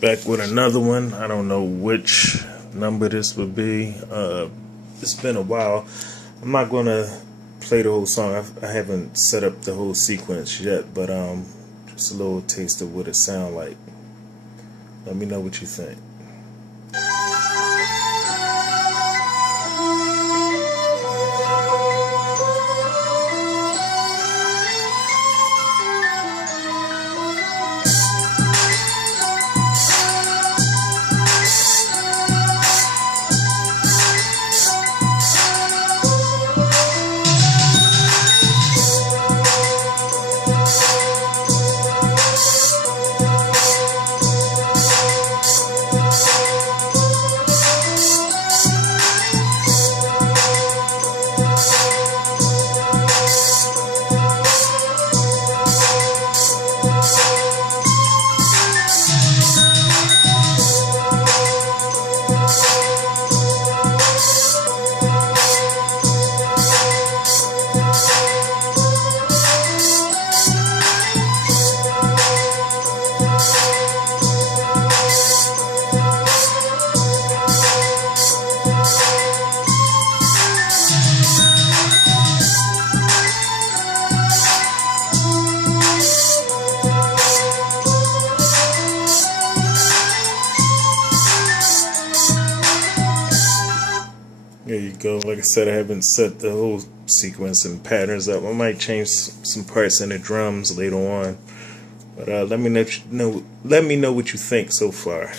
Back with another one. I don't know which number this would be. It's been a while. I'm not gonna play the whole song. I haven't set up the whole sequence yet, but just a little taste of what it sounds like. Let me know what you think. There you go. Like I said, I haven't set the whole sequence and patterns up. I might change some parts in the drums later on. But let me know what you think so far.